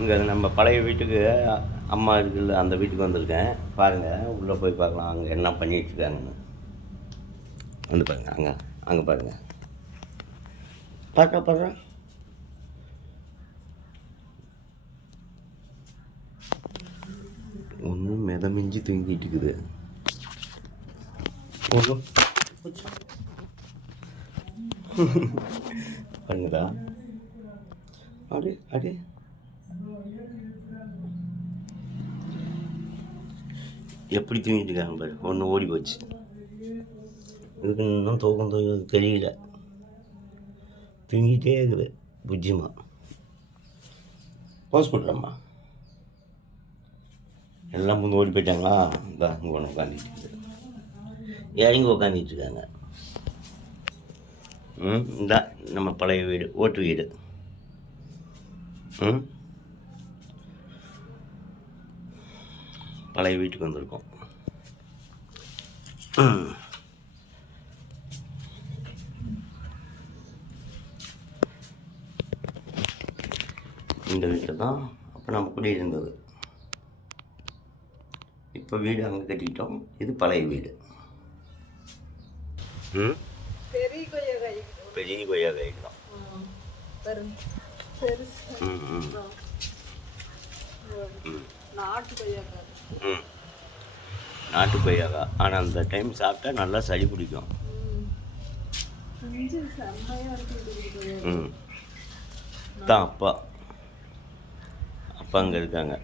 இங்கே நம்ம பழைய வீட்டுக்கு அம்மா இருக்குல்ல அந்த வீட்டுக்கு வந்திருக்கேன். பாருங்கள், உள்ளே போய் பார்க்கலாம் அங்கே என்ன பண்ணிகிட்ருக்காங்கன்னு. வந்து பாருங்கள், அங்கே பாருங்கள். பார்க்க ஒன்றும் மிதமிஞ்சி தூங்கிட்டு இருக்குது. ஒன்றும் பண்ணுதா அடே எப்படி தூங்கிட்டு இருக்காங்க பாரு. ஒன்று ஓடி போச்சு. இதுக்கு இன்னும் தூக்கம் தெரியல, தூங்கிட்டே இருக்குது. புஜ்ஜிமா போஸ் போட்டுறம்மா. எல்லாம் முந்து ஓடி போயிட்டாங்களா? இந்த இங்கே ஒன்று உட்காந்துட்டு இருக்குது. இறங்கி உட்காந்துட்டு இருக்காங்க. இந்த நம்ம பழைய வீடு, ஓட்டு வீடு. பழைய வீட்டுக்கு வந்திருக்கோம். இந்த வீட்டில் தான் அப்போ நம்ம குடியிருந்தது. இப்போ வீடு அங்கே கட்டிக்கிட்டோம். இது பழைய வீடு. பெரிய கொய்யாக்காய் தான். நாட்டு கொய்யாக்காய். ஆனால் அந்த டைம் சாப்பிட்டா நல்லா சளி பிடிக்கும். தான் அப்பா அங்கே இருக்காங்க.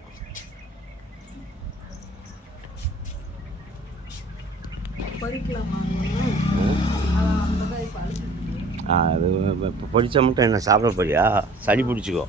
அது இப்போ பொரிச்சா மட்டும் என்ன சாப்பிட போறியா? சளி பிடிச்சிக்கோ.